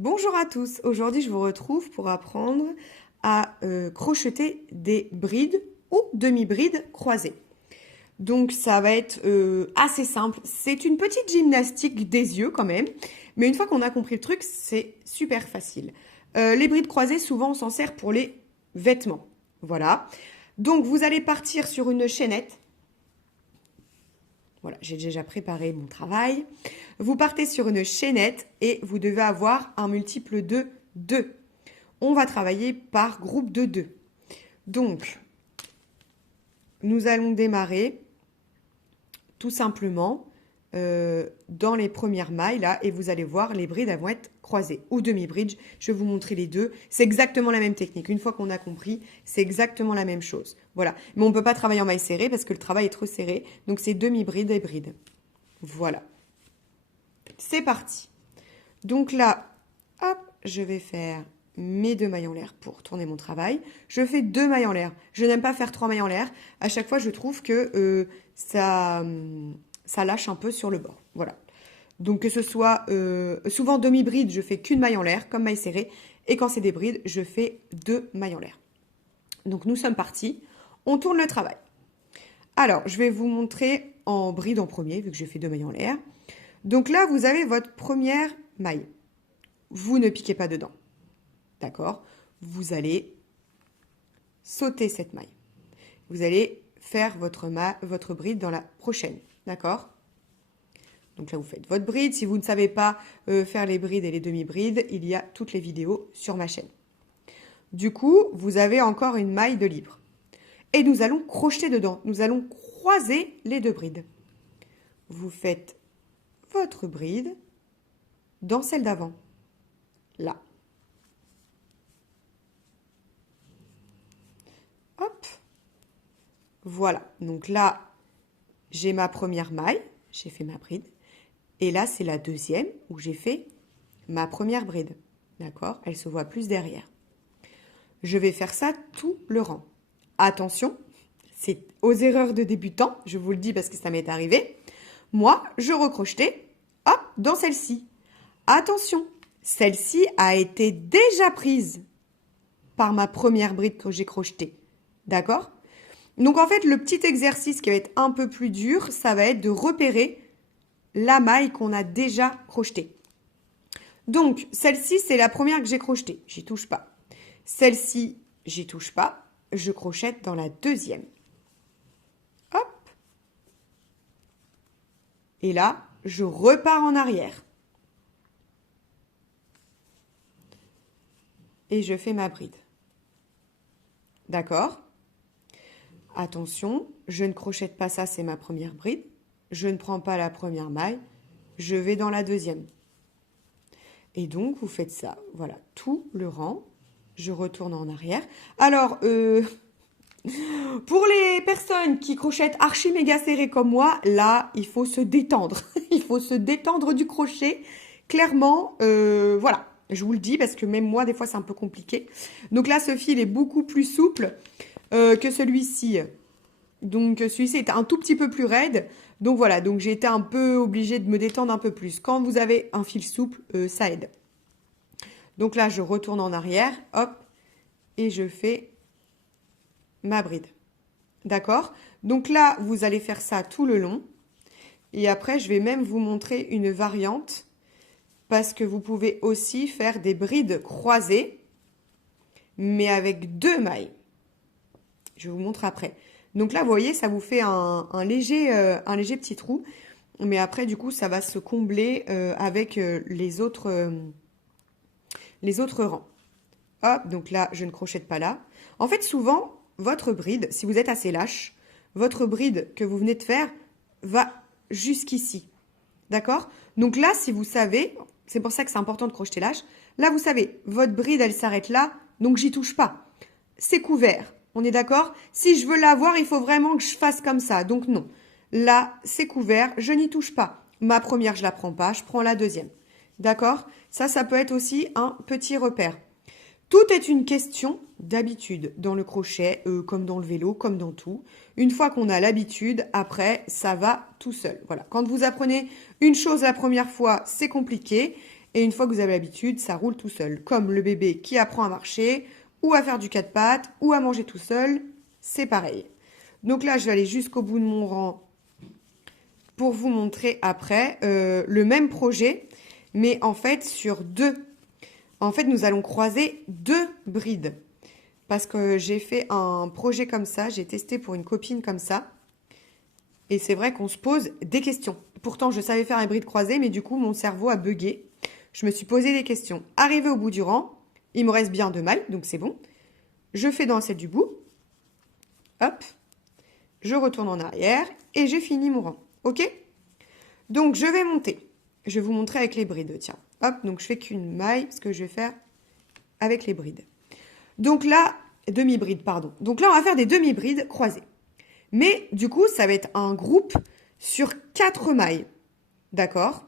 Bonjour à tous, aujourd'hui je vous retrouve pour apprendre à crocheter des brides ou demi-brides croisées. Donc ça va être assez simple, c'est une petite gymnastique des yeux quand même, mais une fois qu'on a compris le truc, c'est super facile. Les brides croisées, souvent on s'en sert pour les vêtements, voilà. Donc vous allez partir sur une chaînette. Voilà, j'ai déjà préparé mon travail. Vous partez sur une chaînette et vous devez avoir un multiple de 2. On va travailler par groupe de 2. Donc, nous allons démarrer tout simplement dans les premières mailles là et vous allez voir les brides elles vont être croisées ou demi-bridge. Je vais vous montrer les deux. C'est exactement la même technique. Une fois qu'on a compris, c'est exactement la même chose. Voilà. Mais on ne peut pas travailler en maille serrée parce que le travail est trop serré. Donc c'est demi-bride et bride. Voilà. C'est parti. Donc là, hop, je vais faire mes 2 mailles en l'air pour tourner mon travail. Je fais 2 mailles en l'air. Je n'aime pas faire 3 mailles en l'air. À chaque fois, je trouve que ça lâche un peu sur le bord. Voilà. Donc que ce soit souvent demi-bride, je fais qu'une maille en l'air, comme maille serrée. Et quand c'est des brides, je fais 2 mailles en l'air. Donc nous sommes partis. On tourne le travail. Alors, je vais vous montrer en bride en premier, vu que j'ai fait 2 mailles en l'air. Donc là, vous avez votre première maille. Vous ne piquez pas dedans. D'accord? Vous allez sauter cette maille. Vous allez faire votre bride dans la prochaine. D'accord? Donc là, vous faites votre bride. Si vous ne savez pas faire les brides et les demi-brides, il y a toutes les vidéos sur ma chaîne. Du coup, vous avez encore une maille de libre. Et nous allons crocheter dedans. Nous allons croiser les 2 brides. Vous faites votre bride dans celle d'avant. Là. Hop. Voilà. Donc là, j'ai ma première maille. J'ai fait ma bride. Et là, c'est la deuxième où j'ai fait ma première bride. D'accord? Elle se voit plus derrière. Je vais faire ça tout le rang. Attention, c'est aux erreurs de débutants. Je vous le dis parce que ça m'est arrivé. Moi, je recrochetais, hop, dans celle-ci. Attention, celle-ci a été déjà prise par ma première bride que j'ai crochetée. D'accord? Donc en fait, le petit exercice qui va être un peu plus dur, ça va être de repérer la maille qu'on a déjà crochetée. Donc, celle-ci, c'est la première que j'ai crochetée. J'y touche pas. Celle-ci, j'y touche pas. Je crochette dans la deuxième. Hop. Et là, je repars en arrière. Et je fais ma bride. D'accord? Attention, je ne crochette pas ça, c'est ma première bride. Je ne prends pas la première maille. Je vais dans la deuxième. Et donc, vous faites ça. Voilà, tout le rang. Je retourne en arrière. Alors, pour les personnes qui crochettent archi méga serré comme moi, là, il faut se détendre. Il faut se détendre du crochet. Clairement, voilà. Je vous le dis parce que même moi, des fois, c'est un peu compliqué. Donc là, ce fil est beaucoup plus souple que celui-ci. Donc celui-ci est un tout petit peu plus raide. Donc voilà, donc j'ai été un peu obligée de me détendre un peu plus. Quand vous avez un fil souple, ça aide. Donc là, je retourne en arrière, hop, et je fais ma bride. D'accord? Donc là, vous allez faire ça tout le long. Et après, je vais même vous montrer une variante parce que vous pouvez aussi faire des brides croisées, mais avec 2 mailles. Je vous montre après. Donc là, vous voyez, ça vous fait un léger petit trou. Mais après, du coup, ça va se combler avec les autres rangs. Hop, donc là, je ne crochette pas là. En fait, souvent, votre bride, si vous êtes assez lâche, votre bride que vous venez de faire va jusqu'ici. D'accord? Donc là, si vous savez, c'est pour ça que c'est important de crocheter lâche. Là, vous savez, votre bride, elle s'arrête là, donc j'y touche pas. C'est couvert. On est d'accord? Si je veux l'avoir, il faut vraiment que je fasse comme ça. Donc non. Là, c'est couvert, je n'y touche pas. Ma première, je la prends pas, je prends la deuxième. D'accord? Ça peut être aussi un petit repère. Tout est une question d'habitude dans le crochet, comme dans le vélo, comme dans tout. Une fois qu'on a l'habitude, après, ça va tout seul. Voilà. Quand vous apprenez une chose la première fois, c'est compliqué. Et une fois que vous avez l'habitude, ça roule tout seul. Comme le bébé qui apprend à marcher, ou à faire du quatre pattes, ou à manger tout seul, c'est pareil. Donc là, je vais aller jusqu'au bout de mon rang pour vous montrer après le même projet, mais en fait sur deux. En fait, nous allons croiser deux brides. Parce que j'ai fait un projet comme ça, j'ai testé pour une copine comme ça. Et c'est vrai qu'on se pose des questions. Pourtant, je savais faire un bride croisé, mais du coup, mon cerveau a bugué. Je me suis posé des questions. Arrivé au bout du rang, il me reste bien 2 mailles, donc c'est bon. Je fais dans celle du bout. Hop. Je retourne en arrière et j'ai fini mon rang. OK? Donc, je vais monter. Je vais vous montrer avec les brides, tiens. Hop, donc je fais qu'une maille, ce que je vais faire avec les brides. Donc là, demi-bride, pardon. Donc là, on va faire des demi-brides croisées. Mais du coup, ça va être un groupe sur 4 mailles. D'accord?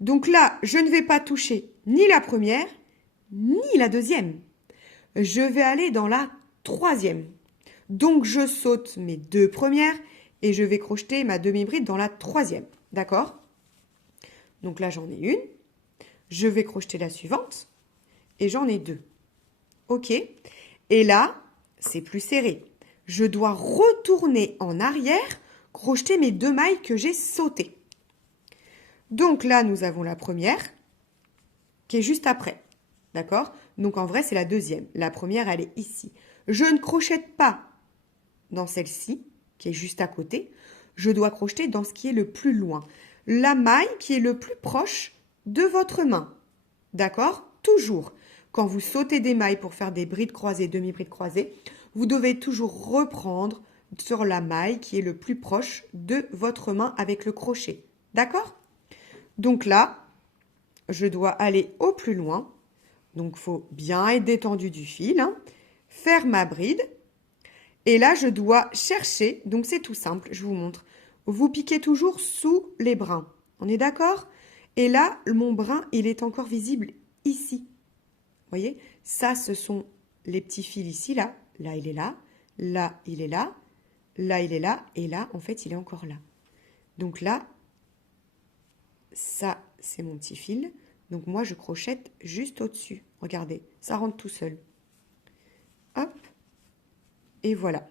Donc là, je ne vais pas toucher ni la première, ni la deuxième. Je vais aller dans la troisième. Donc, je saute mes 2 premières et je vais crocheter ma demi-bride dans la troisième. D'accord? Donc là, j'en ai une. Je vais crocheter la suivante et j'en ai 2. OK? Et là, c'est plus serré. Je dois retourner en arrière, crocheter mes 2 mailles que j'ai sautées. Donc là, nous avons la première qui est juste après. D'accord? Donc en vrai, c'est la deuxième. La première, elle est ici. Je ne crochète pas dans celle-ci, qui est juste à côté. Je dois crocheter dans ce qui est le plus loin. La maille qui est le plus proche de votre main. D'accord? Toujours. Quand vous sautez des mailles pour faire des brides croisées, demi-brides croisées, vous devez toujours reprendre sur la maille qui est le plus proche de votre main avec le crochet. D'accord? Donc là, je dois aller au plus loin. Donc, il faut bien être détendu du fil. Hein. Faire ma bride. Et là, je dois chercher. Donc, c'est tout simple. Je vous montre. Vous piquez toujours sous les brins. On est d'accord? Et là, mon brin, il est encore visible ici. Vous voyez? Ça, ce sont les petits fils ici, là. Là, il est là. Là, il est là. Là, il est là. Et là, en fait, il est encore là. Donc là, ça, c'est mon petit fil. Donc moi, je crochette juste au-dessus. Regardez, ça rentre tout seul. Hop. Et voilà.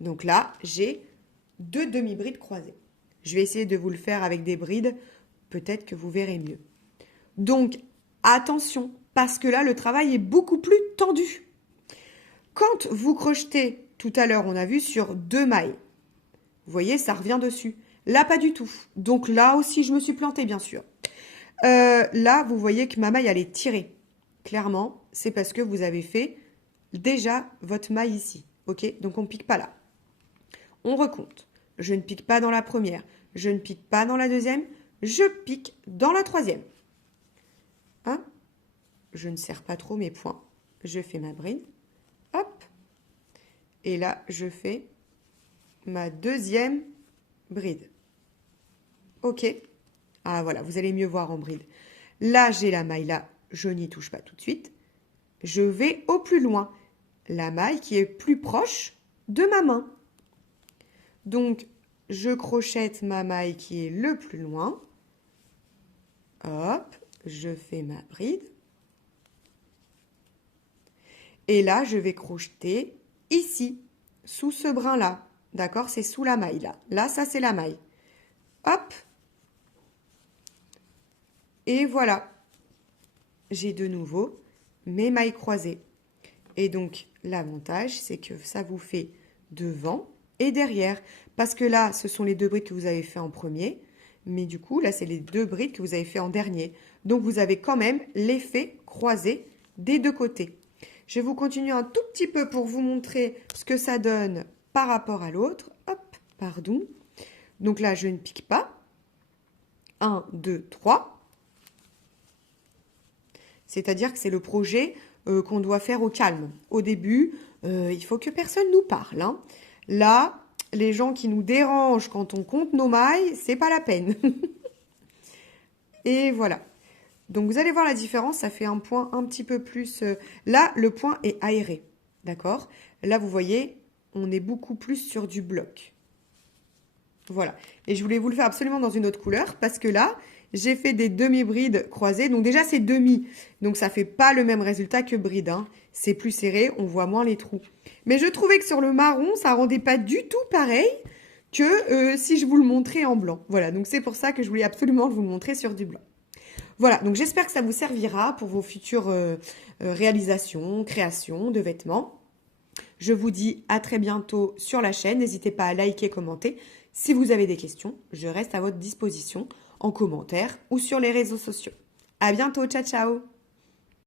Donc là, j'ai 2 demi-brides croisées. Je vais essayer de vous le faire avec des brides. Peut-être que vous verrez mieux. Donc, attention, parce que là, le travail est beaucoup plus tendu. Quand vous crochetez, tout à l'heure, on a vu sur 2 mailles. Vous voyez, ça revient dessus. Là, pas du tout. Donc là aussi, je me suis plantée, bien sûr. Là, vous voyez que ma maille, elle est tirée. Clairement, c'est parce que vous avez fait déjà votre maille ici. OK? Donc, on ne pique pas là. On recompte. Je ne pique pas dans la première. Je ne pique pas dans la deuxième. Je pique dans la troisième. Hein? Je ne serre pas trop mes points. Je fais ma bride. Hop. Et là, je fais ma deuxième bride. OK? Ah, voilà, vous allez mieux voir en bride. Là, j'ai la maille là, je n'y touche pas tout de suite. Je vais au plus loin. La maille qui est plus proche de ma main. Donc, je crochette ma maille qui est le plus loin. Hop, je fais ma bride. Et là, je vais crocheter ici, sous ce brin-là. D'accord? C'est sous la maille là. Là, ça, c'est la maille. Hop. Et voilà. J'ai de nouveau mes mailles croisées. Et donc, l'avantage, c'est que ça vous fait devant et derrière. Parce que là, ce sont les 2 brides que vous avez fait en premier. Mais du coup, là, c'est les 2 brides que vous avez fait en dernier. Donc, vous avez quand même l'effet croisé des 2 côtés. Je vais vous continuer un tout petit peu pour vous montrer ce que ça donne par rapport à l'autre. Hop, pardon. Donc là, je ne pique pas. 1, 2, 3. C'est-à-dire que c'est le projet qu'on doit faire au calme. Au début, il faut que personne nous parle. Hein. Là, les gens qui nous dérangent quand on compte nos mailles, c'est pas la peine. Et voilà. Donc, vous allez voir la différence. Ça fait un point un petit peu plus... Là, le point est aéré. D'accord? Là, vous voyez, on est beaucoup plus sur du bloc. Voilà. Et je voulais vous le faire absolument dans une autre couleur parce que là, j'ai fait des demi-brides croisées. Donc déjà, c'est demi. Donc ça fait pas le même résultat que bride. Hein. C'est plus serré, on voit moins les trous. Mais je trouvais que sur le marron, ça rendait pas du tout pareil que si je vous le montrais en blanc. Voilà, donc c'est pour ça que je voulais absolument vous le montrer sur du blanc. Voilà, donc j'espère que ça vous servira pour vos futures réalisations, créations de vêtements. Je vous dis à très bientôt sur la chaîne. N'hésitez pas à liker, commenter. Si vous avez des questions, je reste à votre disposition en commentaire ou sur les réseaux sociaux. À bientôt, ciao ciao!